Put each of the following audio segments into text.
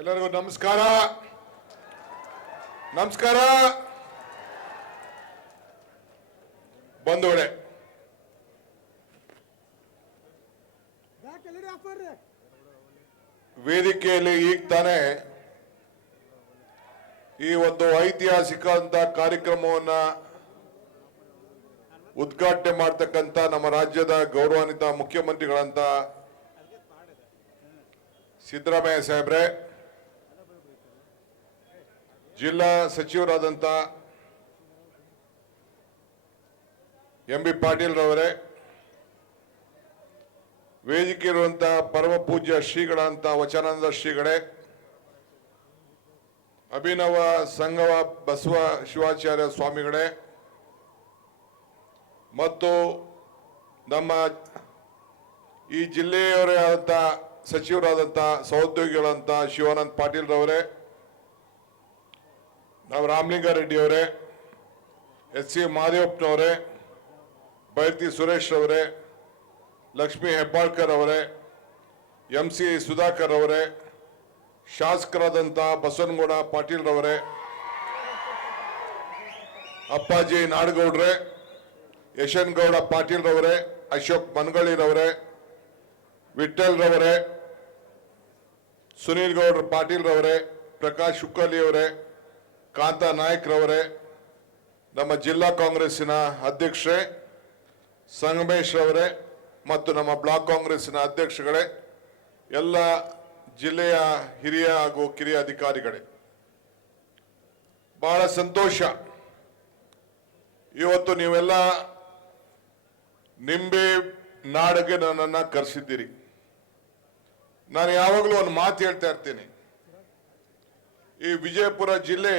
ಎಲ್ಲರಿಗೂ ನಮಸ್ಕಾರ. ನಮಸ್ಕಾರ. ಬಂದೋಡೆ ವೇದಿಕೆಯಲ್ಲಿ ಈಗ ತಾನೇ ಈ ಒಂದು ಐತಿಹಾಸಿಕ ಅಂತ ಕಾರ್ಯಕ್ರಮವನ್ನ ಉದ್ಘಾಟನೆ ಮಾಡ್ತಕ್ಕಂಥ ನಮ್ಮ ರಾಜ್ಯದ ಗೌರವಾನ್ವಿತ ಮುಖ್ಯಮಂತ್ರಿಗಳಂತ ಸಿದ್ದರಾಮಯ್ಯ ಸಾಹೇಬ್ರೆ ಜಿಲ್ಲಾ ಸಚಿವರಾದಂಥ ಎಂ ಬಿ ಪಾಟೀಲ್ ರವರೇ, ವೇದಿಕೆ ಇರುವಂತ ಪರಮ ಪೂಜ್ಯ ಶ್ರೀಗಳಂತ ವಚನಾನಂದ ಶ್ರೀಗಳೇ, ಅಭಿನವ ಸಂಗವ ಬಸವ ಶಿವಾಚಾರ್ಯ ಸ್ವಾಮಿಗಳೇ, ಮತ್ತು ನಮ್ಮ ಈ ಜಿಲ್ಲೆಯವರೇ ಆದಂಥ ಸಚಿವರಾದಂಥ ಸಹೋದ್ಯೋಗಿಗಳಂತ ಶಿವಾನಂದ ಪಾಟೀಲ್ ರವರೇ ನಾವು ರಾಮಲಿಂಗಾರೆಡ್ಡಿ ಅವರೇ ಎಚ್ ಸಿ ಮಹಾದೇವಪ್ಪನವರೇ ಬೈರ್ತಿ ಸುರೇಶ್ ಅವರೇ, ಲಕ್ಷ್ಮೀ ಹೆಬ್ಬಾಳ್ಕರ್ ಅವರೇ ಎಂ ಸಿ ಸುಧಾಕರ್ ಅವರೇ ಶಾಸಕರಾದಂಥ ಬಸವನಗೌಡ ಪಾಟೀಲ್ ರವರೇ, ಅಪ್ಪಾಜಿ ನಾಡಗೌಡ್ರೆ ಪಾಟೀಲ್ ರವರೇ, ಅಶೋಕ್ ಮನ್ಗಳಿರವರೇ ವಿಠಲ್ ರವರೇ ಸುನೀಲ್ ಗೌಡ್ರ ಪಾಟೀಲ್ ರವರೇ, ಪ್ರಕಾಶ್ ಅವರೇ ಕಾಂತಾ ನಾಯಕ್ ರವರೇ ನಮ್ಮ ಜಿಲ್ಲಾ ಕಾಂಗ್ರೆಸ್ಸಿನ ಅಧ್ಯಕ್ಷರೇ, ಸಂಗಮೇಶ್ ರವರೇ ಮತ್ತು ನಮ್ಮ ಬ್ಲಾಕ್ ಕಾಂಗ್ರೆಸ್ಸಿನ ಅಧ್ಯಕ್ಷಗಳೇ, ಎಲ್ಲ ಜಿಲ್ಲೆಯ ಹಿರಿಯ ಹಾಗೂ ಕಿರಿಯ ಅಧಿಕಾರಿಗಳೇ, ಬಹಳ ಸಂತೋಷ. ಇವತ್ತು ನೀವೆಲ್ಲ ನಿಂಬೆ ನಾಡಿಗೆ ನನ್ನನ್ನು ಕರೆಸಿದ್ದೀರಿ. ನಾನು ಯಾವಾಗಲೂ ಒಂದು ಮಾತು ಹೇಳ್ತಾ ಇರ್ತೀನಿ. ಈ ವಿಜಯಪುರ ಜಿಲ್ಲೆ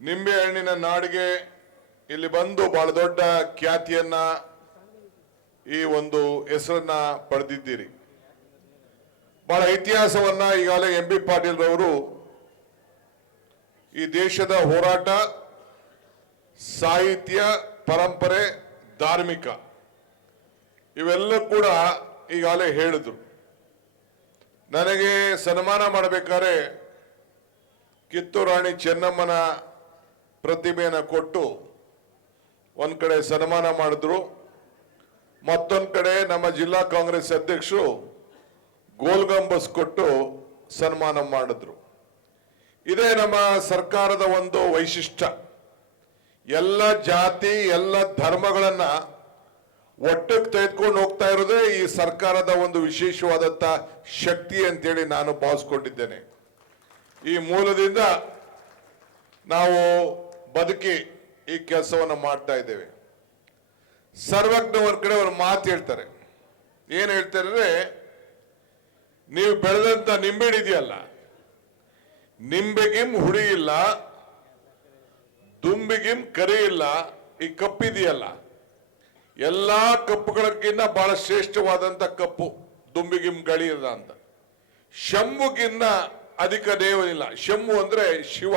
ನಿಂಬೆ ಹಣ್ಣಿನ ನಾಡಿಗೆ ಇಲ್ಲಿ ಬಂದು ಬಹಳ ದೊಡ್ಡ ಖ್ಯಾತಿಯನ್ನ ಈ ಒಂದು ಹೆಸರನ್ನ ಪಡೆದಿದ್ದೀರಿ. ಬಹಳ ಇತಿಹಾಸವನ್ನ ಈಗಾಗಲೇ ಎಂ ಬಿ ಪಾಟೀಲ್ ರವರು ಈ ದೇಶದ ಹೋರಾಟ, ಸಾಹಿತ್ಯ, ಪರಂಪರೆ, ಧಾರ್ಮಿಕ ಇವೆಲ್ಲ ಕೂಡ ಈಗಾಗಲೇ ಹೇಳಿದ್ರು. ನನಗೆ ಸನ್ಮಾನ ಮಾಡಬೇಕಾದ್ರೆ ಕಿತ್ತೂರು ರಾಣಿ ಚೆನ್ನಮ್ಮನ ಪ್ರತಿಮೆಯನ್ನು ಕೊಟ್ಟು ಒಂದು ಕಡೆ ಸನ್ಮಾನ ಮಾಡಿದ್ರು. ಮತ್ತೊಂದು ಕಡೆ ನಮ್ಮ ಜಿಲ್ಲಾ ಕಾಂಗ್ರೆಸ್ ಅಧ್ಯಕ್ಷರು ಗೋಲ್ಗಂಬಸ್ ಕೊಟ್ಟು ಸನ್ಮಾನ ಮಾಡಿದ್ರು. ಇದೇ ನಮ್ಮ ಸರ್ಕಾರದ ಒಂದು ವೈಶಿಷ್ಟ್ಯ. ಎಲ್ಲ ಜಾತಿ, ಎಲ್ಲ ಧರ್ಮಗಳನ್ನ ಒಟ್ಟಿಗೆ ತೆಗೆದುಕೊಂಡು ಹೋಗ್ತಾ ಇರೋದೇ ಈ ಸರ್ಕಾರದ ಒಂದು ವಿಶೇಷವಾದಂತ ಶಕ್ತಿ ಅಂತೇಳಿ ನಾನು ಭಾವಿಸ್ಕೊಂಡಿದ್ದೇನೆ. ಈ ಮೂಲದಿಂದ ನಾವು ಬದುಕಿ ಈ ಕೆಲಸವನ್ನು ಮಾಡ್ತಾ ಇದ್ದೇವೆ. ಸರ್ವಜ್ಞ ಒಂದು ಕಡೆ ಒಂದು ಮಾತು ಹೇಳ್ತಾರೆ. ಏನು ಹೇಳ್ತಾರೆ ಅಂದರೆ, ನೀವು ಬೆಳೆದಂಥ ನಿಂಬೆಣಿದೆಯಲ್ಲ ನಿಂಬೆಗಿಂ ಹುಡಿ ಇಲ್ಲ ದುಂಬಿಗಿಂ ಕರಿ ಇಲ್ಲ, ಈ ಕಪ್ಪಿದೆಯಲ್ಲ ಎಲ್ಲ ಕಪ್ಪುಗಳಕ್ಕಿಂತ ಬಹಳ ಶ್ರೇಷ್ಠವಾದಂಥ ಕಪ್ಪು ದುಂಬಿಗಿಂ ಇಲ್ಲ ಅಂತ ಶಂಭುಗಿನ್ನ ಅಧಿಕ ದೇವನಿಲ್ಲ. ಶಂಭು ಅಂದ್ರೆ ಶಿವ.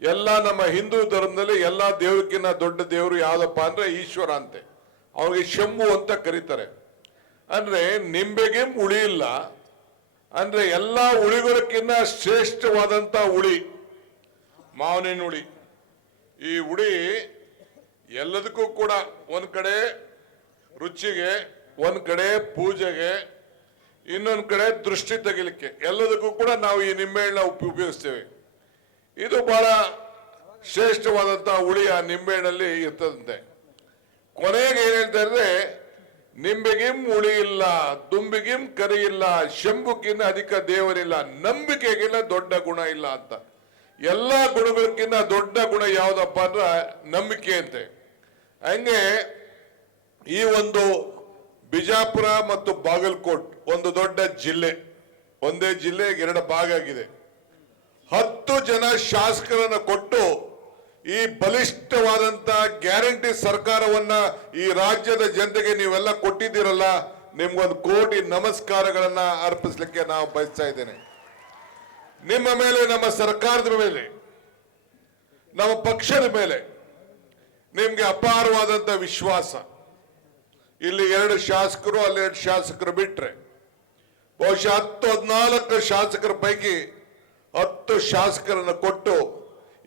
ಎಲ್ಲ ನಮ್ಮ ಹಿಂದೂ ಧರ್ಮದಲ್ಲಿ ಎಲ್ಲ ದೇವರಿಗಿನ್ನ ದೊಡ್ಡ ದೇವರು ಯಾವ್ದಪ್ಪ ಅಂದ್ರೆ ಈಶ್ವರ ಅಂತೆ. ಅವ್ರಿಗೆ ಶಂಭು ಅಂತ ಕರೀತಾರೆ. ಅಂದ್ರೆ ನಿಂಬೆಗೆ ಉಳಿ ಇಲ್ಲ. ಅಂದ್ರೆ ಎಲ್ಲ ಉಳಿಗಳಕ್ಕಿನ್ನ ಶ್ರೇಷ್ಠವಾದಂತ ಉಳಿ ಮಾವನಿನ ಉಳಿ ಈ ಉಳಿ ಎಲ್ಲದಕ್ಕೂ ಕೂಡ ಒಂದ್ ಕಡೆ ರುಚಿಗೆ, ಒಂದ್ ಕಡೆ ಪೂಜೆಗೆ ಇನ್ನೊಂದ್ ಕಡೆ ದೃಷ್ಟಿ ತೆಗಿಲಿಕ್ಕೆ. ಎಲ್ಲದಕ್ಕೂ ಕೂಡ ನಾವು ಈ ನಿಂಬೆಹಣ್ಣ ಉಪ- ಉಪಯೋಗಿಸ್ತೇವೆ. ಇದು ಬಹಳ ಶ್ರೇಷ್ಠವಾದಂತಹ ಆ ನಿಂಬೆಹಣ್ಣಲ್ಲಿ ಇರ್ತದಂತೆ. ಕೊನೆಗೆ ಏನ್ ಹೇಳ್ತಾ ಇದ್ರೆ ನಿಂಬೆಗಿಂ ಹುಳಿ ಇಲ್ಲ ದುಂಬಿಗಿಂ ಕರಿ ಇಲ್ಲ ಶಂಭುಕ್ಕಿಂತ ಅಧಿಕ ದೇವರಿಲ್ಲ ನಂಬಿಕೆಗಿಲ್ಲ ದೊಡ್ಡ ಗುಣ ಇಲ್ಲ ಅಂತ. ಎಲ್ಲಾ ಗುಣಗಳಕ್ಕಿಂತ ದೊಡ್ಡ ಗುಣ ಯಾವ್ದಪ್ಪ ಅಂದ್ರೆ ನಂಬಿಕೆ ಅಂತೆ. ಹಂಗೆ ಈ ಒಂದು ಬಿಜಾಪುರ ಮತ್ತು ಬಾಗಲಕೋಟ್ ಒಂದು ದೊಡ್ಡ ಜಿಲ್ಲೆ, ಒಂದೇ ಜಿಲ್ಲೆಗೆ ಎರಡು ಭಾಗ ಆಗಿದೆ. ಹತ್ತು ಜನ ಶಾಸಕರನ್ನು ಕೊಟ್ಟು ಈ ಬಲಿಷ್ಠವಾದಂತ ಗ್ಯಾರಂಟಿ ಸರ್ಕಾರವನ್ನ ಈ ರಾಜ್ಯದ ಜನತೆಗೆ ನೀವೆಲ್ಲ ಕೊಟ್ಟಿದ್ದೀರಲ್ಲ, ನಿಮ್ಗೊಂದು ಕೋಟಿ ನಮಸ್ಕಾರಗಳನ್ನ ಅರ್ಪಿಸ್ಲಿಕ್ಕೆ ನಾವು ಬಯಸ್ತಾ ಇದ್ದೇನೆ. ನಿಮ್ಮ ಮೇಲೆ, ನಮ್ಮ ಸರ್ಕಾರದ ಮೇಲೆ, ನಮ್ಮ ಪಕ್ಷದ ಮೇಲೆ ನಿಮ್ಗೆ ಅಪಾರವಾದಂತ ವಿಶ್ವಾಸ. ಇಲ್ಲಿ ಎರಡು ಶಾಸಕರು, ಅಲ್ಲಿ ಎರಡು ಶಾಸಕರು ಬಿಟ್ರೆ ಬಹುಶಃ ಹತ್ತು ಹದಿನಾಲ್ಕು ಶಾಸಕರ ಪೈಕಿ ಹತ್ತು ಶಾಸಕರನ್ನು ಕೊಟ್ಟು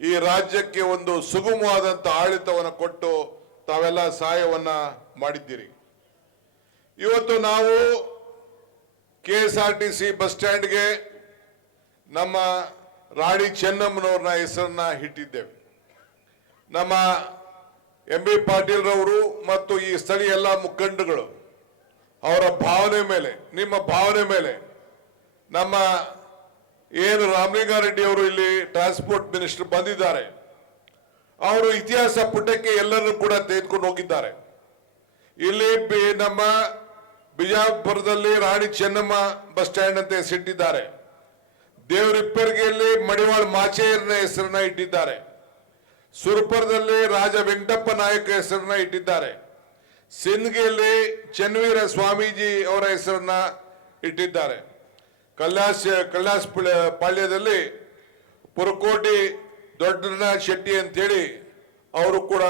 ಈ ರಾಜ್ಯಕ್ಕೆ ಒಂದು ಸುಗಮವಾದಂತ ಆಡಳಿತವನ್ನು ಕೊಟ್ಟು ತಾವೆಲ್ಲ ಸಹಾಯವನ್ನ ಮಾಡಿದ್ದೀರಿ. ಇವತ್ತು ನಾವು K S R T C bus ಸ್ಟ್ಯಾಂಡ್ಗೆ ನಮ್ಮ ರಾಣಿ ಚೆನ್ನಮ್ಮನವ್ರನ್ನ ಹೆಸರನ್ನ ಇಟ್ಟಿದ್ದೇವೆ. ನಮ್ಮ ಎಂ ಬಿ ಪಾಟೀಲ್ರವರು ಮತ್ತು ಈ ಸ್ಥಳೀಯ ಎಲ್ಲ ಮುಖಂಡಗಳು ಅವರ ಭಾವನೆ ಮೇಲೆ, ನಿಮ್ಮ ಭಾವನೆ ಮೇಲೆ, ನಮ್ಮ ಏನು ರಾಮಲಿಂಗಾರೆಡ್ಡಿ ಅವರು ಇಲ್ಲಿ ಟ್ರಾನ್ಸ್ಪೋರ್ಟ್ ಮಿನಿಸ್ಟರ್ ಬಂದಿದ್ದಾರೆ, ಅವರು ಇತಿಹಾಸ ಪುಟಕ್ಕೆ ಎಲ್ಲರನ್ನು ಕೂಡ ತೆಗೆದುಕೊಂಡು ಹೋಗಿದ್ದಾರೆ. ಇಲ್ಲಿ ನಮ್ಮ ಬಿಜಾಪುರದಲ್ಲಿ ರಾಣಿ ಚೆನ್ನಮ್ಮ ಬಸ್ ಸ್ಟ್ಯಾಂಡ್ ಅಂತ ಹೆಸರಿಟ್ಟಿದ್ದಾರೆ. ದೇವರಿಪ್ಪರಿಗೆಯಲ್ಲಿ ಮಡಿವಾಳ ಮಾಚೇಯರ್ನ ಹೆಸರನ್ನ ಇಟ್ಟಿದ್ದಾರೆ. ಸುರಪುರದಲ್ಲಿ ರಾಜ ವೆಂಕಟಪ್ಪ ನಾಯಕ ಹೆಸರನ್ನ ಇಟ್ಟಿದ್ದಾರೆ. ಸಿಂದಗಿಯಲ್ಲಿ ಚನ್ನವೀರ ಸ್ವಾಮೀಜಿ ಅವರ ಹೆಸರನ್ನ ಇಟ್ಟಿದ್ದಾರೆ. ಕೈಲಾಸ ಪುಳ- ಪಾಳ್ಯದಲ್ಲಿ ಪುರಕೋಟಿ ದೊಡ್ಡನ ಶೆಟ್ಟಿ ಅಂತೇಳಿ ಅವರು ಕೂಡ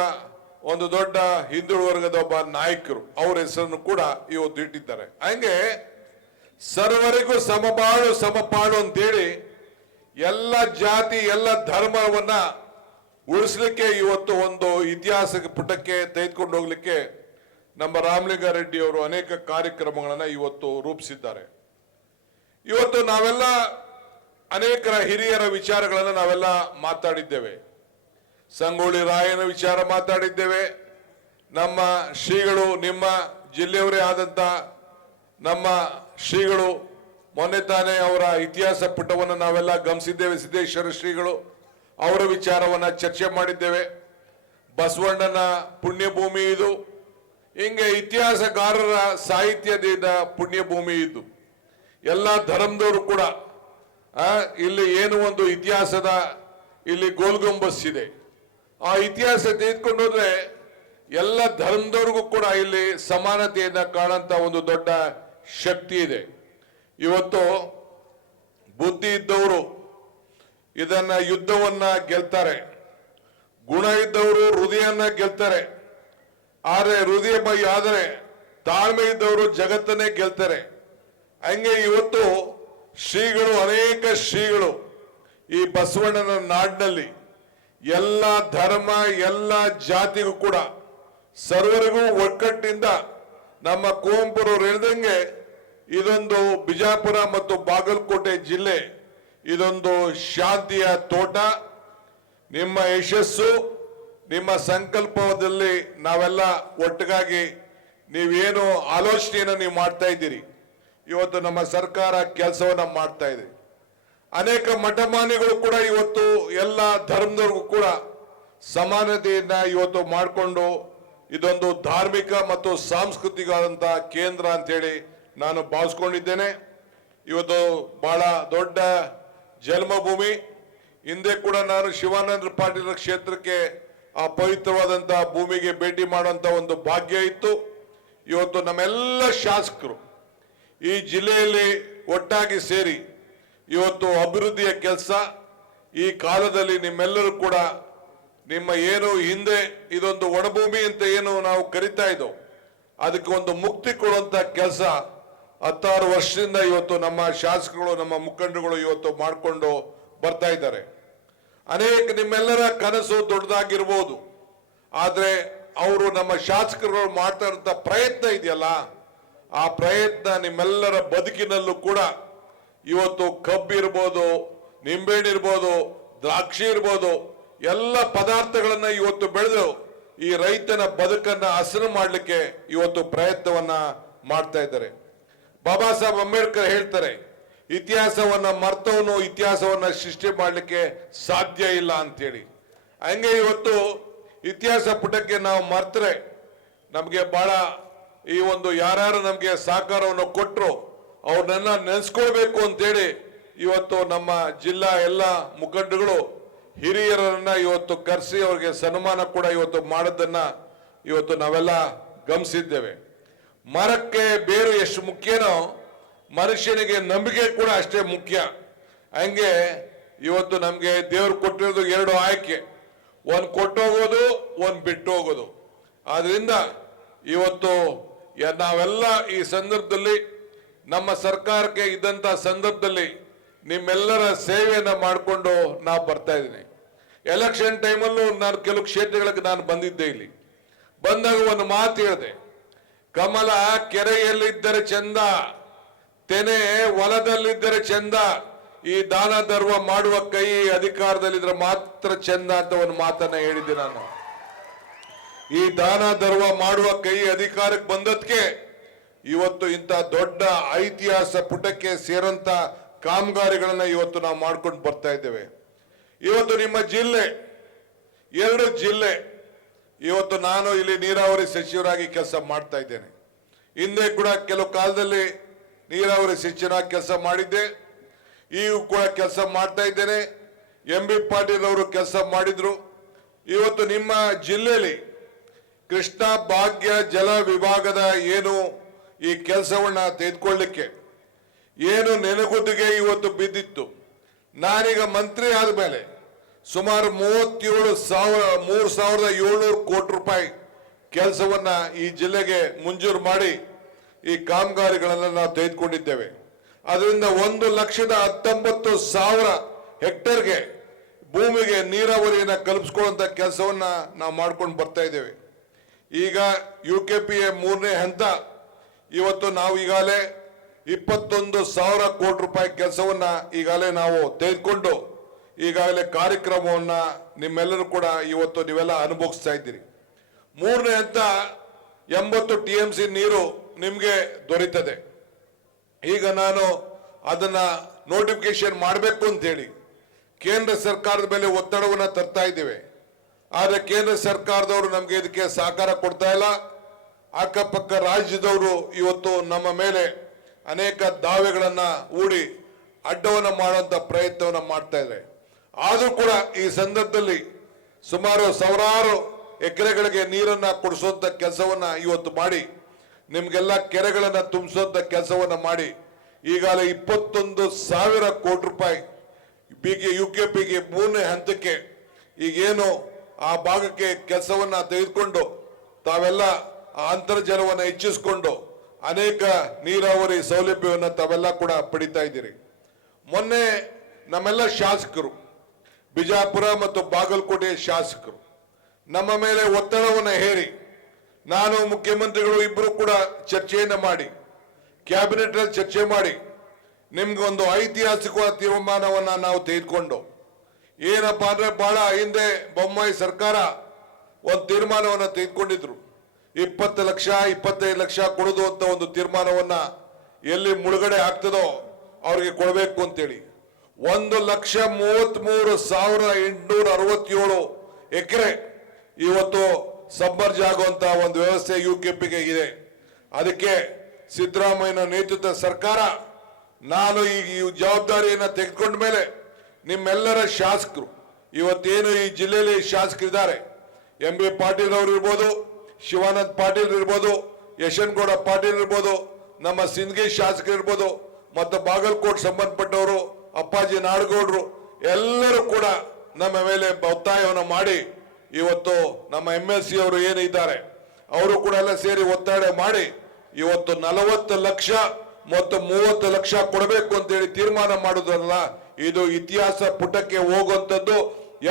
ಒಂದು ದೊಡ್ಡ ಹಿಂದುಳು ವರ್ಗದ ಒಬ್ಬ ನಾಯಕರು. ಅವರ ಹೆಸರನ್ನು ಕೂಡ ಇವತ್ತು ಇಟ್ಟಿದ್ದಾರೆ. ಹಂಗೆ ಸರ್ವರಿಗೂ ಸಮಬಾಳು, ಸಮಪಾಳು ಅಂತೇಳಿ ಎಲ್ಲ ಜಾತಿ, ಎಲ್ಲ ಧರ್ಮವನ್ನ ಉಳಿಸ್ಲಿಕ್ಕೆ ಇವತ್ತು ಒಂದು ಇತಿಹಾಸ ಪುಟಕ್ಕೆ ತೆಗೆದುಕೊಂಡು ಹೋಗ್ಲಿಕ್ಕೆ ನಮ್ಮ ರಾಮಲಿಂಗಾರೆಡ್ಡಿ ಅವರು ಅನೇಕ ಕಾರ್ಯಕ್ರಮಗಳನ್ನು ಇವತ್ತು ರೂಪಿಸಿದ್ದಾರೆ. ಇವತ್ತು ನಾವೆಲ್ಲ ಅನೇಕರ ಹಿರಿಯರ ವಿಚಾರಗಳನ್ನು ನಾವೆಲ್ಲ ಮಾತಾಡಿದ್ದೇವೆ. ಸಂಗೊಳ್ಳಿ ರಾಯನ ವಿಚಾರ ಮಾತಾಡಿದ್ದೇವೆ. ನಮ್ಮ ಶ್ರೀಗಳು, ನಿಮ್ಮ ಜಿಲ್ಲೆಯವರೇ ಆದಂತ ನಮ್ಮ ಶ್ರೀಗಳು, ಮೊನ್ನೆ ತಾನೇ ಅವರ ಇತಿಹಾಸ ಪುಟವನ್ನು ನಾವೆಲ್ಲ ಗಮನಿಸಿದ್ದೇವೆ. ಸಿದ್ದೇಶ್ವರ ಶ್ರೀಗಳು, ಅವರ ವಿಚಾರವನ್ನ ಚರ್ಚೆ ಮಾಡಿದ್ದೇವೆ. ಬಸವಣ್ಣನ ಪುಣ್ಯಭೂಮಿ ಇದು. ಹಿಂಗೆ ಇತಿಹಾಸಕಾರರ ಸಾಹಿತ್ಯದಿಂದ ಪುಣ್ಯಭೂಮಿ ಇದ್ದು, ಎಲ್ಲ ಧರ್ಮದವರು ಕೂಡ ಇಲ್ಲಿ ಏನು ಒಂದು ಇತಿಹಾಸದ ಇಲ್ಲಿ ಗೋಲ್ಗೊಂಬಸ್ ಇದೆ. ಆ ಇತಿಹಾಸ ತೆಗೆದುಕೊಂಡು ಹೋದ್ರೆ ಎಲ್ಲ ಧರ್ಮದವ್ರಿಗೂ ಕೂಡ ಇಲ್ಲಿ ಸಮಾನತೆಯನ್ನ ಕಾಣಂತ ಒಂದು ದೊಡ್ಡ ಶಕ್ತಿ ಇದೆ. ಇವತ್ತು ಬುದ್ಧಿ ಇದ್ದವರು ಇದನ್ನ ಯುದ್ಧವನ್ನ ಗೆಲ್ತಾರೆ. ಗುಣ ಇದ್ದವರು ಹೃದಯನ್ನ ಗೆಲ್ತಾರೆ. ಆದರೆ ಹೃದಯ ಬೈ ಆದರೆ ತಾಳ್ಮೆ ಇದ್ದವರು ಜಗತ್ತನ್ನೇ ಗೆಲ್ತಾರೆ. ಹಂಗೆ ಇವತ್ತು ಶ್ರೀಗಳು, ಅನೇಕ ಶ್ರೀಗಳು ಈ ಬಸವಣ್ಣನ ನಾಡಿನಲ್ಲಿ ಎಲ್ಲ ಧರ್ಮ, ಎಲ್ಲ ಜಾತಿಗೂ ಕೂಡ ಸರ್ವರಿಗೂ ಒಗ್ಗಟ್ಟಿನಿಂದ ನಮ್ಮ ಕುವೆಂಪುರವ್ರು ಹೇಳ್ದಂಗೆ ಇದೊಂದು ಬಿಜಾಪುರ ಮತ್ತು ಬಾಗಲಕೋಟೆ ಜಿಲ್ಲೆ ಇದೊಂದು ಶಾಂತಿಯ ತೋಟ, ನಿಮ್ಮ ಯಶಸ್ಸು ನಿಮ್ಮ ಸಂಕಲ್ಪದಲ್ಲಿ ನಾವೆಲ್ಲ ಒಟ್ಟಿಗಾಗಿ ನೀವೇನು ಆಲೋಚನೆಯನ್ನು ನೀವು ಮಾಡ್ತಾ ಇದ್ದೀರಿ. ಇವತ್ತು ನಮ್ಮ ಸರ್ಕಾರ ಕೆಲಸವನ್ನು ಮಾಡ್ತಾ ಇದೆ. ಅನೇಕ ಮಠಮಾನ್ಯಗಳು ಕೂಡ ಇವತ್ತು ಎಲ್ಲ ಧರ್ಮದವ್ರಿಗೂ ಕೂಡ ಸಮಾನತೆಯನ್ನ ಇವತ್ತು ಮಾಡಿಕೊಂಡು ಇದೊಂದು ಧಾರ್ಮಿಕ ಮತ್ತು ಸಾಂಸ್ಕೃತಿಕ ಆದಂತಹ ಕೇಂದ್ರ ಅಂತೇಳಿ ನಾನು ಭಾವಿಸ್ಕೊಂಡಿದ್ದೇನೆ. ಇವತ್ತು ಬಹಳ ದೊಡ್ಡ ಜನ್ಮಭೂಮಿ. ಹಿಂದೆ ಕೂಡ ನಾನು ಶಿವಾನಂದ ಪಾಟೀಲ್ ಕ್ಷೇತ್ರಕ್ಕೆ ಆ ಪವಿತ್ರವಾದಂತಹ ಭೂಮಿಗೆ ಭೇಟಿ ಮಾಡುವಂತ ಒಂದು ಭಾಗ್ಯ ಇತ್ತು. ಇವತ್ತು ನಮ್ಮೆಲ್ಲ ಶಾಸಕರು ಈ ಜಿಲ್ಲೆಯಲ್ಲಿ ಒಟ್ಟಾಗಿ ಸೇರಿ ಇವತ್ತು ಅಭಿವೃದ್ಧಿಯ ಕೆಲಸ. ಈ ಕಾಲದಲ್ಲಿ ನಿಮ್ಮೆಲ್ಲರೂ ಕೂಡ ನಿಮ್ಮ ಏನು ಹಿಂದೆ ಇದೊಂದು ಒಣಭೂಮಿ ಅಂತ ಏನು ನಾವು ಕರಿತಾ ಇದ್ದೋ, ಅದಕ್ಕೆ ಒಂದು ಮುಕ್ತಿ ಕೊಡುವಂತ ಕೆಲಸ ಹತ್ತಾರು ವರ್ಷದಿಂದ ಇವತ್ತು ನಮ್ಮ ಶಾಸಕರು ನಮ್ಮ ಮುಖಂಡರುಗಳು ಇವತ್ತು ಮಾಡಿಕೊಂಡು ಬರ್ತಾ ಇದ್ದಾರೆ. ಅನೇಕ ನಿಮ್ಮೆಲ್ಲರ ಕನಸು ದೊಡ್ಡದಾಗಿರ್ಬೋದು. ಆದರೆ ಅವರು ನಮ್ಮ ಶಾಸಕರು ಮಾಡ್ತಾ ಪ್ರಯತ್ನ ಇದೆಯಲ್ಲ, ಆ ಪ್ರಯತ್ನ ನಿಮ್ಮೆಲ್ಲರ ಬದುಕಿನಲ್ಲೂ ಕೂಡ ಇವತ್ತು ಕಬ್ಬು ಇರ್ಬೋದು, ನಿಂಬೆಹಣ್ಣು ಇರ್ಬೋದು, ದ್ರಾಕ್ಷಿ ಇರ್ಬೋದು, ಎಲ್ಲ ಪದಾರ್ಥಗಳನ್ನ ಇವತ್ತು ಬೆಳೆದು ಈ ರೈತನ ಬದುಕನ್ನ ಹಸನು ಮಾಡಲಿಕ್ಕೆ ಇವತ್ತು ಪ್ರಯತ್ನವನ್ನ ಮಾಡ್ತಾ ಇದ್ದಾರೆ. ಬಾಬಾ ಸಾಹೇಬ್ ಅಂಬೇಡ್ಕರ್ ಹೇಳ್ತಾರೆ ಇತಿಹಾಸವನ್ನ ಮರ್ತವನು ಇತಿಹಾಸವನ್ನ ಸೃಷ್ಟಿ ಮಾಡಲಿಕ್ಕೆ ಸಾಧ್ಯ ಇಲ್ಲ ಅಂತೇಳಿ. ಹಂಗೆ ಇವತ್ತು ಇತಿಹಾಸ ಪುಟಕ್ಕೆ ನಾವು ಮರ್ತರೆ ನಮಗೆ ಬಹಳ ಈ ಒಂದು ಯಾರ್ಯಾರು ನಮಗೆ ಸಹಕಾರವನ್ನು ಕೊಟ್ಟರು ಅವ್ರನ್ನೆಲ್ಲ ನೆನೆಸ್ಕೊಳ್ಬೇಕು ಅಂತೇಳಿ ಇವತ್ತು ನಮ್ಮ ಜಿಲ್ಲಾ ಎಲ್ಲ ಮುಖಂಡಗಳು ಹಿರಿಯರನ್ನ ಇವತ್ತು ಕರೆಸಿ ಅವ್ರಿಗೆ ಸನ್ಮಾನ ಕೂಡ ಇವತ್ತು ಮಾಡೋದನ್ನ ಇವತ್ತು ನಾವೆಲ್ಲ ಗಮನಿಸಿದ್ದೇವೆ. ಮರಕ್ಕೆ ಬೇರು ಎಷ್ಟು ಮುಖ್ಯನೋ ಮನುಷ್ಯನಿಗೆ ನಂಬಿಕೆ ಕೂಡ ಅಷ್ಟೇ ಮುಖ್ಯ. ಹಂಗೆ ಇವತ್ತು ನಮಗೆ ದೇವ್ರು ಕೊಟ್ಟಿರೋದು ಎರಡು ಆಯ್ಕೆ. ಒಂದ್ ಕೊಟ್ಟೋಗೋದು, ಒಂದ್ ಬಿಟ್ಟು ಹೋಗೋದು ಆದ್ರಿಂದ ಇವತ್ತು ನಾವೆಲ್ಲ ಈ ಸಂದರ್ಭದಲ್ಲಿ, ನಮ್ಮ ಸರ್ಕಾರಕ್ಕೆ ಇದ್ದಂತ ಸಂದರ್ಭದಲ್ಲಿ ನಿಮ್ಮೆಲ್ಲರ ಸೇವೆಯನ್ನ ಮಾಡಿಕೊಂಡು ನಾವು ಬರ್ತಾ ಇದ್ದೀನಿ. ಎಲೆಕ್ಷನ್ ಟೈಮಲ್ಲೂ ನಾನು ಕೆಲವು ಕ್ಷೇತ್ರಗಳಿಗೆ ನಾನು ಬಂದಿದ್ದೆ ಇಲ್ಲಿ. ಬಂದಾಗ ಒಂದು ಮಾತು ಹೇಳಿದೆ, ಕಮಲ ಕೆರೆಯಲ್ಲಿದ್ದರೆ ಚಂದ ತೆನೆ ಹೊಲದಲ್ಲಿದ್ದರೆ ಚಂದ, ಈ ದಾನ ಧರ್ಮ ಮಾಡುವ ಕೈ ಅಧಿಕಾರದಲ್ಲಿದ್ರೆ ಮಾತ್ರ ಚಂದ ಅಂತ ಒಂದು ಮಾತನ್ನ ಹೇಳಿದ್ದೆ ನಾನು. ಈ ದಾನ ಧರ್ಮ ಮಾಡುವ ಕೈ ಅಧಿಕಾರಕ್ಕೆ ಬಂದದ್ಕೆ ಇವತ್ತು ಇಂಥ ದೊಡ್ಡ ಐತಿಹಾಸ ಪುಟಕ್ಕೆ ಸೇರಂತ ಕಾಮಗಾರಿಗಳನ್ನ ಇವತ್ತು ನಾವು ಮಾಡ್ಕೊಂಡು ಬರ್ತಾ ಇದ್ದೇವೆ. ಇವತ್ತು ನಿಮ್ಮ ಜಿಲ್ಲೆ, ಎರಡು ಜಿಲ್ಲೆ ಇವತ್ತು ನಾನು ಇಲ್ಲಿ ನೀರಾವರಿ ಸಚಿವರಾಗಿ ಕೆಲಸ ಮಾಡ್ತಾ ಇದ್ದೇನೆ. ಹಿಂದೆ ಕೂಡ ಕೆಲವು ಕಾಲದಲ್ಲಿ ನೀರಾವರಿ ಸಿಂಚನ ಕೆಲಸ ಮಾಡಿದ್ದೆ. ಈಗ ಕೂಡ ಕೆಲಸ ಮಾಡ್ತಾ ಇದ್ದೇನೆ. ಎಂ ಬಿ ಪಾಟೀಲ್ ಅವರು ಕೆಲಸ ಮಾಡಿದ್ರು. ಇವತ್ತು ನಿಮ್ಮ ಜಿಲ್ಲೆಯಲ್ಲಿ ಕೃಷ್ಣ ಭಾಗ್ಯ ಜಲ ವಿಭಾಗದ ಏನು ಈ ಕೆಲಸವನ್ನ ತೆಗೆದುಕೊಳ್ಳಿಕ್ಕೆ ಏನು ನೆನಗುದಿಗೆ ಇವತ್ತು ಬಿದ್ದಿತ್ತು? ನಾನೀಗ ಮಂತ್ರಿ ಆದ್ಮೇಲೆ ಸುಮಾರು ಮೂವತ್ತೇಳು ಸಾವಿರ, ಮೂರು ಸಾವಿರದ ಏಳ್ನೂರು ಕೋಟಿ ರೂಪಾಯಿ ಕೆಲಸವನ್ನ ಈ ಜಿಲ್ಲೆಗೆ ಮಂಜೂರು ಮಾಡಿ ಈ ಕಾಮಗಾರಿಗಳನ್ನ ನಾವು ತೆಗೆದುಕೊಂಡಿದ್ದೇವೆ. ಅದರಿಂದ ಒಂದು ಲಕ್ಷದ ಹತ್ತೊಂಬತ್ತು ಸಾವಿರ ಹೆಕ್ಟೇರ್ಗೆ ಭೂಮಿಗೆ ನೀರಾವರಿಯನ್ನು ಕಲ್ಪಿಸ್ಕೊಳ್ಳುವಂಥ ಕೆಲಸವನ್ನ ನಾವು ಮಾಡ್ಕೊಂಡು ಬರ್ತಾ ಇದ್ದೇವೆ. ಈಗ ಯು ಕೆ ಪಿ ಎ ಮೂರನೇ ಹಂತ, ಇವತ್ತು ನಾವು ಈಗಾಗಲೇ ಇಪ್ಪತ್ತೊಂದು ಸಾವಿರ ಕೋಟಿ ರೂಪಾಯಿ ಕೆಲಸವನ್ನ ಈಗಾಗಲೇ ನಾವು ತೆಗೆದುಕೊಂಡು ಈಗಾಗಲೇ ಕಾರ್ಯಕ್ರಮವನ್ನ ನಿಮ್ಮೆಲ್ಲರೂ ಕೂಡ ಇವತ್ತು ನೀವೆಲ್ಲ ಅನುಭವಿಸ್ತಾ ಇದ್ದೀರಿ. ಮೂರನೇ ಹಂತ, ಎಂಬತ್ತು ಟಿ ಎಂ ಸಿ ನೀರು ನಿಮಗೆ ದೊರೀತದೆ. ಈಗ ನಾನು ಅದನ್ನ ನೋಟಿಫಿಕೇಶನ್ ಮಾಡಬೇಕು ಅಂತೇಳಿ ಕೇಂದ್ರ ಸರ್ಕಾರದ ಮೇಲೆ ಒತ್ತಡವನ್ನು ತರ್ತಾ ಇದ್ದೇವೆ. ಆದರೆ ಕೇಂದ್ರ ಸರ್ಕಾರದವರು ನಮಗೆ ಇದಕ್ಕೆ ಸಹಕಾರ ಕೊಡ್ತಾ ಇಲ್ಲ. ಅಕ್ಕಪಕ್ಕ ರಾಜ್ಯದವರು ಇವತ್ತು ನಮ್ಮ ಮೇಲೆ ಅನೇಕ ದಾವೆಗಳನ್ನು ಹೂಡಿ ಅಡ್ಡವನ್ನು ಮಾಡುವಂಥ ಪ್ರಯತ್ನವನ್ನು ಮಾಡ್ತಾ ಇದ್ದಾರೆ. ಆದರೂ ಕೂಡ ಈ ಸಂದರ್ಭದಲ್ಲಿ ಸುಮಾರು ಸಾವಿರಾರು ಎಕರೆಗಳಿಗೆ ನೀರನ್ನು ಕೊಡಿಸುವಂಥ ಕೆಲಸವನ್ನು ಇವತ್ತು ಮಾಡಿ ನಿಮ್ಗೆಲ್ಲ ಕೆರೆಗಳನ್ನ ತುಂಬಿಸುವಂತ ಕೆಲಸವನ್ನ ಮಾಡಿ, ಈಗಾಗಲೇ ಇಪ್ಪತ್ತೊಂದು ಸಾವಿರ ಕೋಟಿ ರೂಪಾಯಿ ಬಿಗೆ ಯು ಕೆ ಪಿಗೆ ಮೂರನೇ ಹಂತಕ್ಕೆ ಈಗೇನು ಆ ಭಾಗಕ್ಕೆ ಕೆಲಸವನ್ನ ತೆಗೆದುಕೊಂಡು ತಾವೆಲ್ಲ ಆ ಅಂತರ್ಜಲವನ್ನು ಹೆಚ್ಚಿಸಿಕೊಂಡು ಅನೇಕ ನೀರಾವರಿ ಸೌಲಭ್ಯವನ್ನು ತಾವೆಲ್ಲ ಕೂಡ ಪಡಿತಾ ಇದ್ದೀರಿ. ಮೊನ್ನೆ ನಮ್ಮೆಲ್ಲ ಶಾಸಕರು, ಬಿಜಾಪುರ ಮತ್ತು ಬಾಗಲಕೋಟೆ ಶಾಸಕರು, ನಮ್ಮ ಮೇಲೆ ಒತ್ತಡವನ್ನು ಹೇರಿ ನಾನು ಮುಖ್ಯಮಂತ್ರಿಗಳು ಇಬ್ಬರು ಕೂಡ ಚರ್ಚೆಯನ್ನು ಮಾಡಿ ಕ್ಯಾಬಿನೆಟ್ ಅಲ್ಲಿ ಚರ್ಚೆ ಮಾಡಿ, ನಿಮ್ಗೆ ಒಂದು ಐತಿಹಾಸಿಕವಾದ ತೀರ್ಮಾನವನ್ನ ನಾವು ತೆಗೆದುಕೊಂಡು, ಏನಪ್ಪ ಅಂದ್ರೆ ಬಹಳ ಹಿಂದೆ ಬೊಮ್ಮಾಯಿ ಸರ್ಕಾರ ಒಂದು ತೀರ್ಮಾನವನ್ನು ತೆಗೆದುಕೊಂಡಿದ್ರು. ಇಪ್ಪತ್ತು ಲಕ್ಷ, ಇಪ್ಪತ್ತೈದು ಲಕ್ಷ ಕೊಡೋದು ಅಂತ ಒಂದು ತೀರ್ಮಾನವನ್ನ ಎಲ್ಲಿ ಮುಳುಗಡೆ ಆಗ್ತದೋ ಅವ್ರಿಗೆ ಕೊಡಬೇಕು ಅಂತೇಳಿ. ಒಂದು ಲಕ್ಷ ಮೂವತ್ತ್ ಮೂರು ಸಾವಿರ ಎಂಟುನೂರ ಅರವತ್ತೇಳು ಎಕರೆ ಇವತ್ತು ಸಬ್ಬರ್ಜ್ ಆಗುವಂತ ಒಂದು ವ್ಯವಸ್ಥೆ ಯು ಇದೆ. ಅದಕ್ಕೆ ಸಿದ್ದರಾಮಯ್ಯನ ನೇತೃತ್ವದ ಸರ್ಕಾರ ನಾನು ಈ ಜವಾಬ್ದಾರಿಯನ್ನು ತೆಗೆದುಕೊಂಡ ಮೇಲೆ ನಿಮ್ಮೆಲ್ಲರ ಶಾಸಕರು, ಇವತ್ತೇನು ಈ ಜಿಲ್ಲೆಯಲ್ಲಿ ಶಾಸಕರಿದ್ದಾರೆ ಎಂ ಬಿ ಪಾಟೀಲ್ ಅವರು ಇರ್ಬೋದು, ಶಿವಾನಂದ್ ಪಾಟೀಲ್ ಇರ್ಬೋದು, ಯಶನ್ಗೌಡ ಪಾಟೀಲ್ ಇರ್ಬೋದು, ನಮ್ಮ ಸಿಂದಗಿ ಶಾಸಕರು ಇರ್ಬೋದು, ಮತ್ತು ಬಾಗಲಕೋಟ್ ಸಂಬಂಧಪಟ್ಟವರು, ಅಪ್ಪಾಜಿ ನಾಡಗೌಡರು, ಎಲ್ಲರೂ ಕೂಡ ನಮ್ಮ ಮೇಲೆ ಒತ್ತಾಯವನ್ನು ಮಾಡಿ ಇವತ್ತು ನಮ್ಮ ಎಂ ಎಲ್ ಸಿ ಅವರು ಏನಿದ್ದಾರೆ, ಅವರು ಕೂಡ ಎಲ್ಲ ಸೇರಿ ಒತ್ತಾಯ ಮಾಡಿ ಇವತ್ತು ನಲವತ್ತು ಲಕ್ಷ ಮತ್ತು ಮೂವತ್ತು ಲಕ್ಷ ಕೊಡಬೇಕು ಅಂತೇಳಿ ತೀರ್ಮಾನ ಮಾಡುದಲ್ಲ ಇದು ಇತಿಹಾಸ ಪುಟಕ್ಕೆ ಹೋಗುವಂಥದ್ದು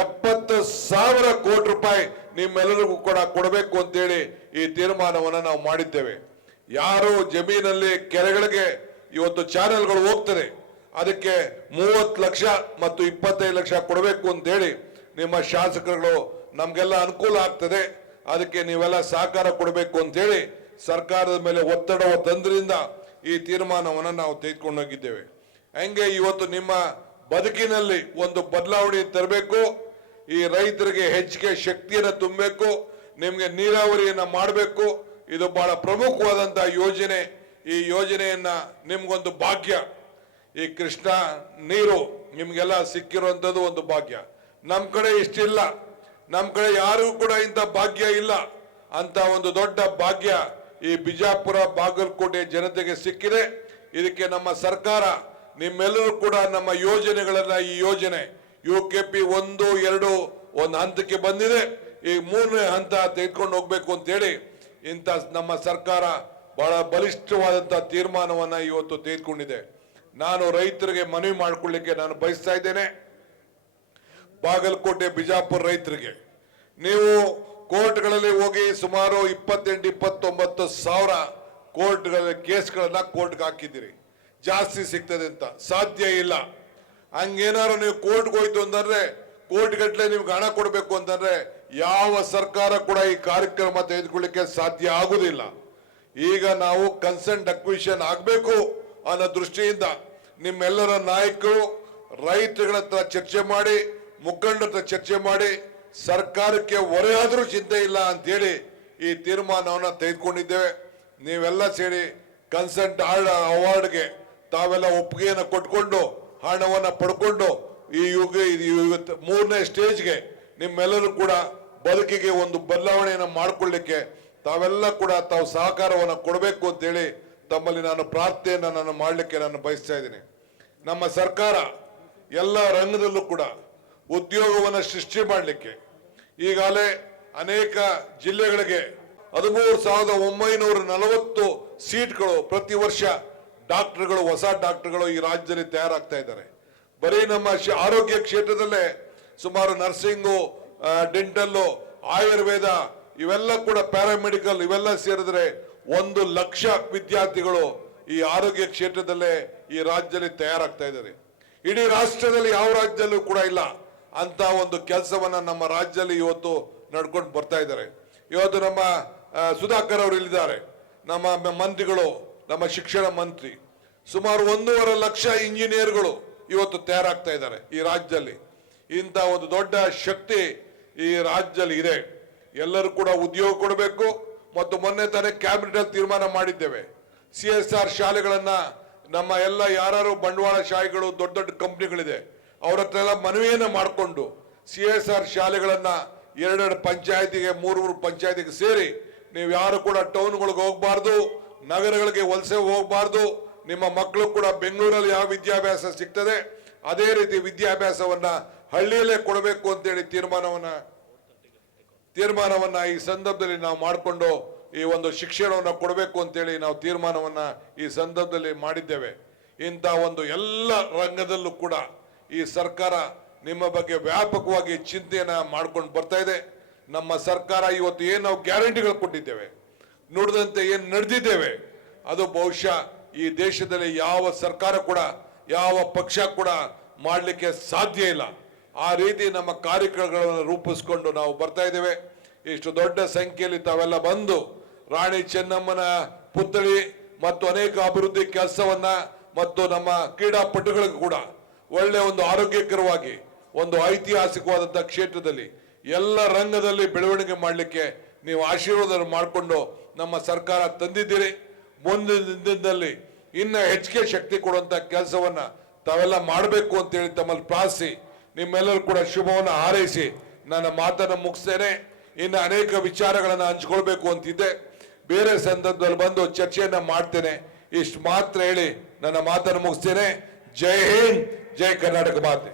ಎಪ್ಪತ್ತು ಸಾವಿರ ಕೋಟಿ ರೂಪಾಯಿ ನಿಮ್ಮೆಲ್ಲರಿಗೂ ಕೂಡ ಕೊಡಬೇಕು ಅಂತೇಳಿ ಈ ತೀರ್ಮಾನವನ್ನು ನಾವು ಮಾಡಿದ್ದೇವೆ. ಯಾರು ಜಮೀನಲ್ಲಿ ಕೆರೆಗಳಿಗೆ ಇವತ್ತು ಚಾನೆಲ್ಗಳು ಹೋಗ್ತದೆ, ಅದಕ್ಕೆ ಮೂವತ್ತು ಲಕ್ಷ ಮತ್ತು ಇಪ್ಪತ್ತೈದು ಲಕ್ಷ ಕೊಡಬೇಕು ಅಂತೇಳಿ ನಿಮ್ಮ ಶಾಸಕರುಗಳು ನಮ್ಗೆಲ್ಲ ಅನುಕೂಲ ಆಗ್ತದೆ. ಅದಕ್ಕೆ ನೀವೆಲ್ಲ ಸಹಕಾರ ಕೊಡಬೇಕು ಅಂತೇಳಿ ಸರ್ಕಾರದ ಮೇಲೆ ಒತ್ತಡ ತಂದ್ರಿಂದ ಈ ತೀರ್ಮಾನವನ್ನು ನಾವು ತೆಗೆದುಕೊಂಡು ಹೋಗಿದ್ದೇವೆ. ಹೆಂಗೆ ಇವತ್ತು ನಿಮ್ಮ ಬದುಕಿನಲ್ಲಿ ಒಂದು ಬದಲಾವಣೆ ತರಬೇಕು, ಈ ರೈತರಿಗೆ ಹೆಚ್ಚಿಗೆ ಶಕ್ತಿಯನ್ನು ತುಂಬಬೇಕು, ನಿಮಗೆ ನೀರಾವರಿಯನ್ನು ಮಾಡಬೇಕು, ಇದು ಬಹಳ ಪ್ರಮುಖವಾದಂಥ ಯೋಜನೆ. ಈ ಯೋಜನೆಯನ್ನ ನಿಮ್ಗೊಂದು ಭಾಗ್ಯ. ಈ ಕೃಷ್ಣ ನೀರು ನಿಮಗೆಲ್ಲ ಸಿಕ್ಕಿರುವಂಥದ್ದು ಒಂದು ಭಾಗ್ಯ. ನಮ್ಮ ಕಡೆ ಇಷ್ಟಿಲ್ಲ. ನಮ್ ಕಡೆ ಯಾರಿಗೂ ಕೂಡ ಇಂಥ ಭಾಗ್ಯ ಇಲ್ಲ. ಅಂತ ಒಂದು ದೊಡ್ಡ ಭಾಗ್ಯ ಈ ಬಿಜಾಪುರ ಬಾಗಲಕೋಟೆ ಜನತೆಗೆ ಸಿಕ್ಕಿದೆ. ಇದಕ್ಕೆ ನಮ್ಮ ಸರ್ಕಾರ, ನಿಮ್ಮೆಲ್ಲರೂ ಕೂಡ ನಮ್ಮ ಯೋಜನೆಗಳನ್ನ ಈ ಯೋಜನೆ ಯು ಕೆ ಪಿ ಒಂದು, ಎರಡು ಒಂದು ಹಂತಕ್ಕೆ ಬಂದಿದೆ. ಈ ಮೂರನೇ ಹಂತ ತೆಗೆದುಕೊಂಡು ಹೋಗ್ಬೇಕು ಅಂತೇಳಿ ಇಂಥ ನಮ್ಮ ಸರ್ಕಾರ ಬಹಳ ಬಲಿಷ್ಠವಾದಂತ ತೀರ್ಮಾನವನ್ನ ಇವತ್ತು ತೆಗೆದುಕೊಂಡಿದೆ. ನಾನು ರೈತರಿಗೆ ಮನವಿ ಮಾಡಿಕೊಳ್ಳಿಕ್ಕೆ ನಾನು ಬಯಸ್ತಾ ಇದ್ದೇನೆ. ಬಾಗಲಕೋಟೆ, ಬಿಜಾಪುರ ರೈತರಿಗೆ. ನೀವು ಕೋರ್ಟ್ಗಳಲ್ಲಿ ಹೋಗಿ ಸುಮಾರು ಇಪ್ಪತ್ತೆಂಟು, ಇಪ್ಪತ್ತೊಂಬತ್ತು ಸಾವಿರ ಕೋರ್ಟ್ಗಳ ಕೇಸ್ಗಳನ್ನ ಕೋರ್ಟ್ಗೆ ಹಾಕಿದ್ದೀರಿ. ಜಾಸ್ತಿ ಸಿಗ್ತದೆ ಅಂತ. ಸಾಧ್ಯ ಇಲ್ಲ. ಹಂಗೇನಾರು ನೀವು ಕೋರ್ಟ್ಗೆ ಹೋಯ್ತು ಅಂತಂದ್ರೆ ಕೋರ್ಟ್ ಗಟ್ಟಲೆ ನಿಮ್ಗೆ ಹಣ ಕೊಡಬೇಕು ಅಂತಂದ್ರೆ, ಯಾವ ಸರ್ಕಾರ ಕೂಡ ಈ ಕಾರ್ಯಕ್ರಮ ತೆಗೆದುಕೊಳ್ಳಿಕ್ಕೆ ಸಾಧ್ಯ ಆಗುದಿಲ್ಲ. ಈಗ ನಾವು ಕನ್ಸೆಂಟ್ ಅಕ್ವಿಷನ್ ಆಗಬೇಕು ಅನ್ನೋ ದೃಷ್ಟಿಯಿಂದ ನಿಮ್ಮೆಲ್ಲರ ನಾಯಕರು ರೈತಗಳ ಹತ್ರ ಚರ್ಚೆ ಮಾಡಿ ಮುಖಂಡರ ಚರ್ಚೆ ಮಾಡಿ ಸರ್ಕಾರಕ್ಕೆ ಹೊರೆಯಾದರೂ ಚಿಂತೆ ಇಲ್ಲ ಅಂತೇಳಿ ಈ ತೀರ್ಮಾನವನ್ನು ತೆಗೆದುಕೊಂಡಿದ್ದೇವೆ. ನೀವೆಲ್ಲ ಸೇರಿ ಕನ್ಸೆಂಟ್ ಅವಾರ್ಡ್ಗೆ ತಾವೆಲ್ಲ ಒಪ್ಪಿಗೆಯನ್ನು ಕೊಟ್ಕೊಂಡು ಹಣವನ್ನು ಪಡ್ಕೊಂಡು ಈ ಯುಗ ಇವತ್ತು ಮೂರನೇ ಸ್ಟೇಜ್ಗೆ ನಿಮ್ಮೆಲ್ಲರೂ ಕೂಡ ಬದುಕಿಗೆ ಒಂದು ಬದಲಾವಣೆಯನ್ನು ಮಾಡಿಕೊಳ್ಳಿಕ್ಕೆ ತಾವೆಲ್ಲ ಕೂಡ ತಾವು ಸಹಕಾರವನ್ನು ಕೊಡಬೇಕು ಅಂತೇಳಿ ತಮ್ಮಲ್ಲಿ ನಾನು ಪ್ರಾರ್ಥನೆಯನ್ನು ನಾನು ಮಾಡಲಿಕ್ಕೆ ನಾನು ಬಯಸ್ತಾ ಇದ್ದೀನಿ. ನಮ್ಮ ಸರ್ಕಾರ ಎಲ್ಲ ರಂಗದಲ್ಲೂ ಕೂಡ ಉದ್ಯೋಗವನ್ನು ಸೃಷ್ಟಿ ಮಾಡಲಿಕ್ಕೆ. ಈಗಾಗಲೇ ಅನೇಕ ಜಿಲ್ಲೆಗಳಿಗೆ ಹದಿಮೂರು ಸಾವಿರದ ಒಂಬೈನೂರ ನಲವತ್ತು ಸೀಟ್ಗಳು ಪ್ರತಿ ವರ್ಷ ಡಾಕ್ಟರ್ಗಳು, ಹೊಸ ಡಾಕ್ಟರ್ಗಳು ಈ ರಾಜ್ಯದಲ್ಲಿ ತಯಾರಾಗ್ತಾ ಇದ್ದಾರೆ. ಬರೀ ನಮ್ಮ ಆರೋಗ್ಯ ಕ್ಷೇತ್ರದಲ್ಲೇ ಸುಮಾರು ನರ್ಸಿಂಗು ಡೆಂಟಲ್ಲು, ಆಯುರ್ವೇದ ಇವೆಲ್ಲ ಕೂಡ ಪ್ಯಾರಾಮೆಡಿಕಲ್ ಇವೆಲ್ಲ ಸೇರಿದ್ರೆ ಒಂದು ಲಕ್ಷ ವಿದ್ಯಾರ್ಥಿಗಳು ಈ ಆರೋಗ್ಯ ಕ್ಷೇತ್ರದಲ್ಲೇ ಈ ರಾಜ್ಯದಲ್ಲಿ ತಯಾರಾಗ್ತಾ ಇದ್ದಾರೆ. ಇಡೀ ರಾಷ್ಟ್ರದಲ್ಲಿ ಯಾವ ರಾಜ್ಯದಲ್ಲೂ ಕೂಡ ಇಲ್ಲ. ಅಂತ ಒಂದು ಕೆಲಸವನ್ನ ನಮ್ಮ ರಾಜ್ಯದಲ್ಲಿ ಇವತ್ತು ನಡ್ಕೊಂಡು ಬರ್ತಾ ಇದ್ದಾರೆ. ಇವತ್ತು ನಮ್ಮ ಸುಧಾಕರ್ ಅವರು ಇಲ್ಲಿದ್ದಾರೆ. ನಮ್ಮ ಮಂತ್ರಿಗಳು, ನಮ್ಮ ಶಿಕ್ಷಣ ಮಂತ್ರಿ. ಸುಮಾರು ಒಂದೂವರೆ ಲಕ್ಷ ಇಂಜಿನಿಯರ್ಗಳು ಇವತ್ತು ತಯಾರಾಗ್ತಾ ಇದ್ದಾರೆ ಈ ರಾಜ್ಯದಲ್ಲಿ. ಇಂಥ ಒಂದು ದೊಡ್ಡ ಶಕ್ತಿ ಈ ರಾಜ್ಯದಲ್ಲಿ ಇದೆ. ಎಲ್ಲರೂ ಕೂಡ ಉದ್ಯೋಗ ಕೊಡಬೇಕು ಮತ್ತು ಮೊನ್ನೆ ತಾನೇ ಕ್ಯಾಬಿನೆಟ್ ಅಲ್ಲಿ ತೀರ್ಮಾನ ಮಾಡಿದ್ದೇವೆ. ಸಿ ಎಸ್ ಆರ್ ಶಾಲೆಗಳನ್ನ ನಮ್ಮ ಎಲ್ಲ ಯಾರು ಬಂಡವಾಳಶಾಹಿಗಳು ದೊಡ್ಡ ದೊಡ್ಡ ಕಂಪ್ನಿಗಳಿದೆ ಅವ್ರ ಹತ್ರ ಎಲ್ಲ ಮನವಿಯನ್ನು ಮಾಡಿಕೊಂಡು ಸಿ ಎಸ್ ಆರ್ ಶಾಲೆಗಳನ್ನು ಎರಡೆರಡು ಪಂಚಾಯತಿಗೆ, ಮೂರು ಮೂರು ಪಂಚಾಯತಿಗೆ ಸೇರಿ ನೀವು ಯಾರು ಕೂಡ ಟೌನ್ಗಳಿಗೆ ಹೋಗಬಾರ್ದು, ನಗರಗಳಿಗೆ ವಲಸೆ ಹೋಗಬಾರ್ದು, ನಿಮ್ಮ ಮಕ್ಕಳು ಕೂಡ ಬೆಂಗಳೂರಲ್ಲಿ ಯಾವ ವಿದ್ಯಾಭ್ಯಾಸ ಸಿಗ್ತದೆ, ಅದೇ ರೀತಿ ವಿದ್ಯಾಭ್ಯಾಸವನ್ನು ಹಳ್ಳಿಯಲ್ಲೇ ಕೊಡಬೇಕು ಅಂತೇಳಿ ತೀರ್ಮಾನವನ್ನು ತೀರ್ಮಾನವನ್ನು ಈ ಸಂದರ್ಭದಲ್ಲಿ ನಾವು ಮಾಡಿಕೊಂಡು ಈ ಒಂದು ಶಿಕ್ಷಣವನ್ನು ಕೊಡಬೇಕು ಅಂತೇಳಿ ನಾವು ತೀರ್ಮಾನವನ್ನು ಈ ಸಂದರ್ಭದಲ್ಲಿ ಮಾಡಿದ್ದೇವೆ. ಇಂಥ ಒಂದು ಎಲ್ಲ ರಂಗದಲ್ಲೂ ಕೂಡ ಈ ಸರ್ಕಾರ ನಿಮ್ಮ ಬಗ್ಗೆ ವ್ಯಾಪಕವಾಗಿ ಚಿಂತೆಯನ್ನ ಮಾಡ್ಕೊಂಡು ಬರ್ತಾ ಇದೆ. ನಮ್ಮ ಸರ್ಕಾರ ಇವತ್ತು ಏನು ನಾವು ಗ್ಯಾರಂಟಿಗಳು ಕೊಟ್ಟಿದ್ದೇವೆ, ನುಡಿದಂತೆ ಏನು ನಡೆದಿದ್ದೇವೆ, ಅದು ಬಹುಶಃ ಈ ದೇಶದಲ್ಲಿ ಯಾವ ಸರ್ಕಾರ ಕೂಡ, ಯಾವ ಪಕ್ಷ ಕೂಡ ಮಾಡಲಿಕ್ಕೆ ಸಾಧ್ಯ ಇಲ್ಲ. ಆ ರೀತಿ ನಮ್ಮ ಕಾರ್ಯಕ್ರಮಗಳನ್ನು ರೂಪಿಸ್ಕೊಂಡು ನಾವು ಬರ್ತಾ ಇದ್ದೇವೆ. ಇಷ್ಟು ದೊಡ್ಡ ಸಂಖ್ಯೆಯಲ್ಲಿ ತಾವೆಲ್ಲ ಬಂದು ರಾಣಿ ಚೆನ್ನಮ್ಮನ ಪುತ್ಥಳಿ ಮತ್ತು ಅನೇಕ ಅಭಿವೃದ್ಧಿ ಕೆಲಸವನ್ನ ಮತ್ತು ನಮ್ಮ ಕ್ರೀಡಾಪಟುಗಳಿಗೂ ಕೂಡ ಒಳ್ಳೆ ಒಂದು ಆರೋಗ್ಯಕರವಾಗಿ, ಒಂದು ಐತಿಹಾಸಿಕವಾದಂಥ ಕ್ಷೇತ್ರದಲ್ಲಿ ಎಲ್ಲ ರಂಗದಲ್ಲಿ ಬೆಳವಣಿಗೆ ಮಾಡಲಿಕ್ಕೆ ನೀವು ಆಶೀರ್ವಾದ ಮಾಡಿಕೊಂಡು ನಮ್ಮ ಸರ್ಕಾರ ತಂದಿದ್ದೀರಿ. ಮುಂದಿನ ದಿನದಲ್ಲಿ ಇನ್ನ ಹೆಚ್ಚಿಗೆ ಶಕ್ತಿ ಕೊಡುವಂಥ ಕೆಲಸವನ್ನು ತಾವೆಲ್ಲ ಮಾಡಬೇಕು ಅಂತೇಳಿ ತಮ್ಮಲ್ಲಿ ಪ್ರಾರ್ಥಿಸಿ, ನಿಮ್ಮೆಲ್ಲರೂ ಕೂಡ ಶುಭವನ್ನು ಹಾರೈಸಿ, ನನ್ನ ಮಾತನ್ನು ಮುಗಿಸ್ತೇನೆ. ಇನ್ನು ಅನೇಕ ವಿಚಾರಗಳನ್ನು ಹಂಚ್ಕೊಳ್ಬೇಕು ಅಂತಿದ್ದೆ. ಬೇರೆ ಸಂದರ್ಭದಲ್ಲಿ ಬಂದು ಚರ್ಚೆಯನ್ನು ಮಾಡ್ತೇನೆ. ಇಷ್ಟು ಮಾತ್ರ ಹೇಳಿ ನನ್ನ ಮಾತನ್ನು ಮುಗಿಸ್ತೇನೆ. ಜೈ ಹಿಂದ್! ಜೈ ಕರ್ನಾಟಕ ಮಾತೆ